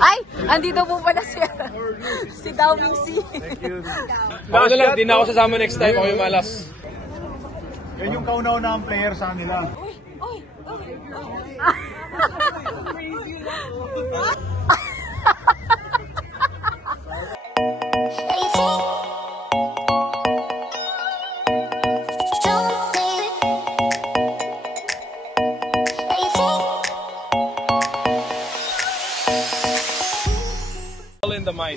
Ay! Andito po pala si Dawing C. Ako na lang, di na ako sasama next time. Ako yung malas. Yan yung kauna-una ang player sa kanila. All in the mind.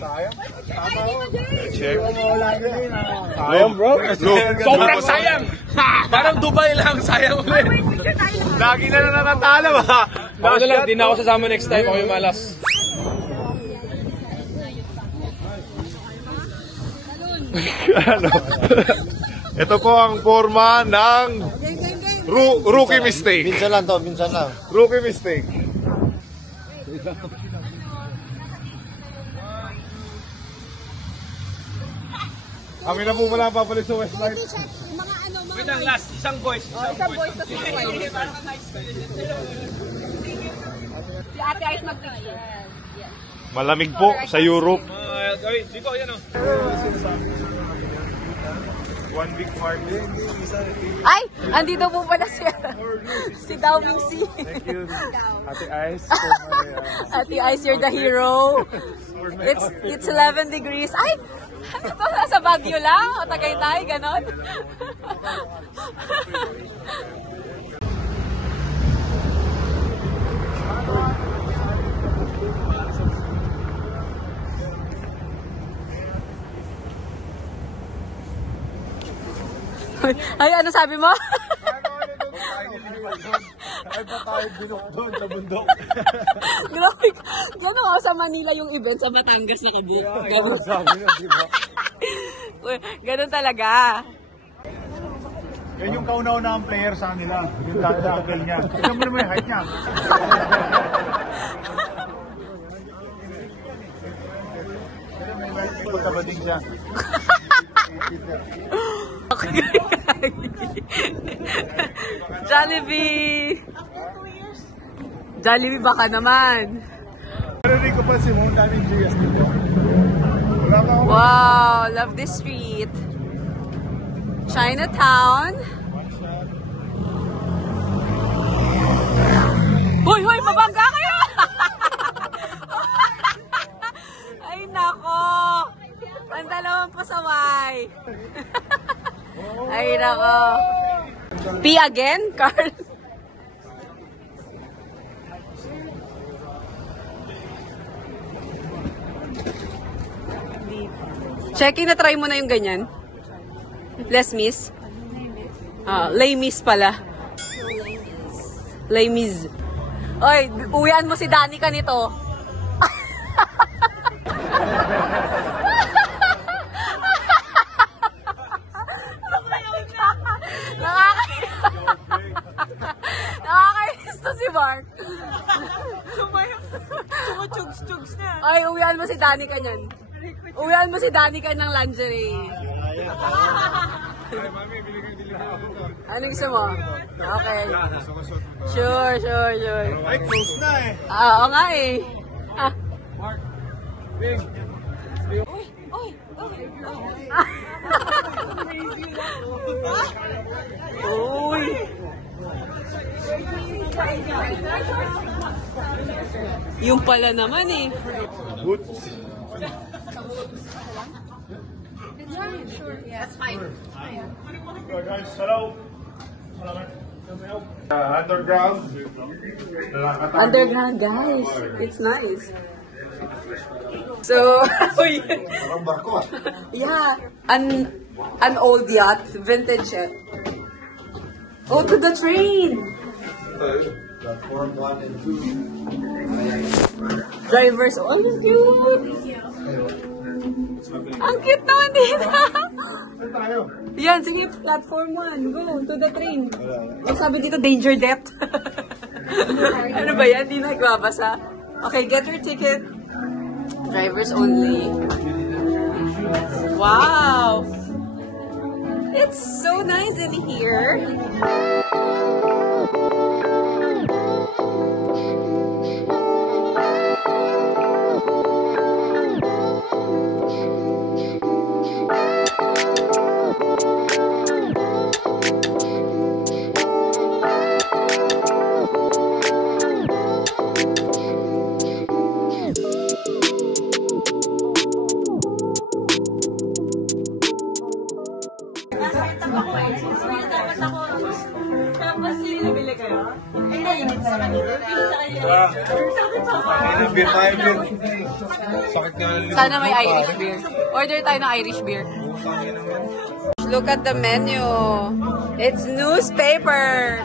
Check. Sayang, bro. Sobrang sayang. Parang Dubai lang, sayang ulit. Lagi na nanatalo ha. Ako na lang, di na ako sasama next time. Ako yung malas. Ano? Ito po ang forma ng rookie mistake. Minsan lang to, minsan lang. Rookie mistake. Kami na po wala papalit sa Westlife. Wait lang, last. Isang voice. Isang voice na si Ate Ice mag-picture. Malamig po sa Europe. Dito, yan o. 1 big party. Ay! Andito po pala si Dawing C. Thank you, Ate Ice. Ate Ice, you're the hero. It's 11 degrees. Ay! Ano to? Nasa Baguio lang? O Tagaytay? Ganon? Ay, ano sabi mo? Ay pa tayo binok doon sa bundok. Grabe ka. Gano'n ako sa Manila yung event sa Batangas na kadi. Gano'n. Sabi nyo, di ba? Gano'n talaga. Yan yung kauna-una ang player sa kanila. Yung tackle niya. Tignan mo naman yung height niya. Punta ba din siya? Jollibee! Jollibee baka naman. Pero rin ko pa si Mon, daming GS dito. Wala pa ako. Wow, love this street. Chinatown. Hoy, hoy, mabangga kayo! Ay, nako. Ang dalawang pasaway. Ay, nako. P again, Carl? Checking na try mo na yung ganyan. Les Mis? Les Mis pala. Les Mis. Oy, uwian mo si Danica nito. Nakakainis to si Mark. Sumuchugs-chugs na. Ay, uwian mo si Danica niyan. Uwian mo si Danica ng lingerie. Ano gusto mo? Okay. Sure. Ay, close na eh. Oo nga eh. Mark. Bing. Uy. Yung pala naman eh. Boots. That's fine. Guys, hello. Underground. Underground, guys. It's nice. So, yeah, an old yacht, vintage yacht. Oh, to the train. Platform 1 and 2. Drivers, oh, yung cute. Ang cute naman dito. Yan, sige, platform 1. Go, to the train. Ang sabi dito, danger depth. Ano ba yan? Di na nagbabasa. Okay, get your ticket. Drivers only. Wow! It's so nice in here. Beer tayo, beer. Sakit nga lang. Sana may Irish beer. Order tayo ng Irish beer. Look at the menu. It's newspaper.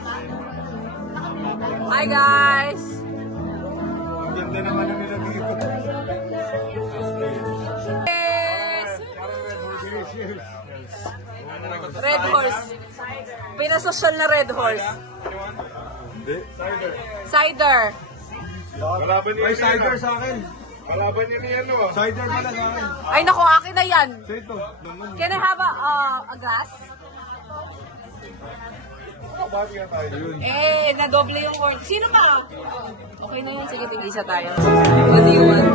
Hi guys. Ganda naman ang nila dito. Red Horse. Pinasosyal na Red Horse. Hindi. Cider. Cider. Kalaban niya. May cider sa akin. Kalaban niya ni ano. Cider pala sa akin. Ay naku, akin na yan. Sa ito. Can I have a glass? Bakit nga tayo yun? Eh, nadoble yung word. Sino ka? Okay na yun. Sige, tig-isa tayo. What do you want?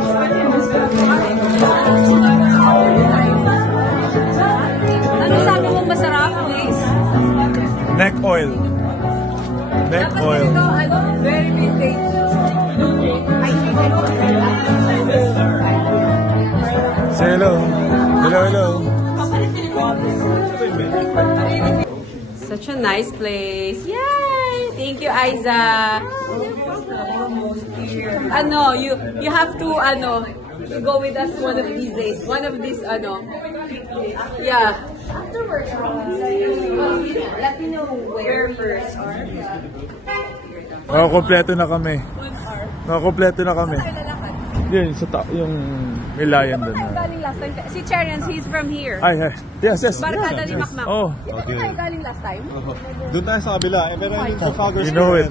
Ano sabi mo masarap, please? Neck oil. Neck Dapat oil. ito, ano, very vintage. Say hello. Hello, hello. Such a nice place. Yay! Thank you, Aiza. Ano, you have to, to go with us one of these days. One of these, yeah. Let me know where first. Kompleto na kami. Kompleto na kami. Yun, yung Milayan doon. Saan tayo galing last time? Si Cherence, he's from here. Ay, yes. Barkada ni Makmak. Oh. Saan tayo galing last time? Doon tayo sa kabila. Pero yung sa Fagers. You know it.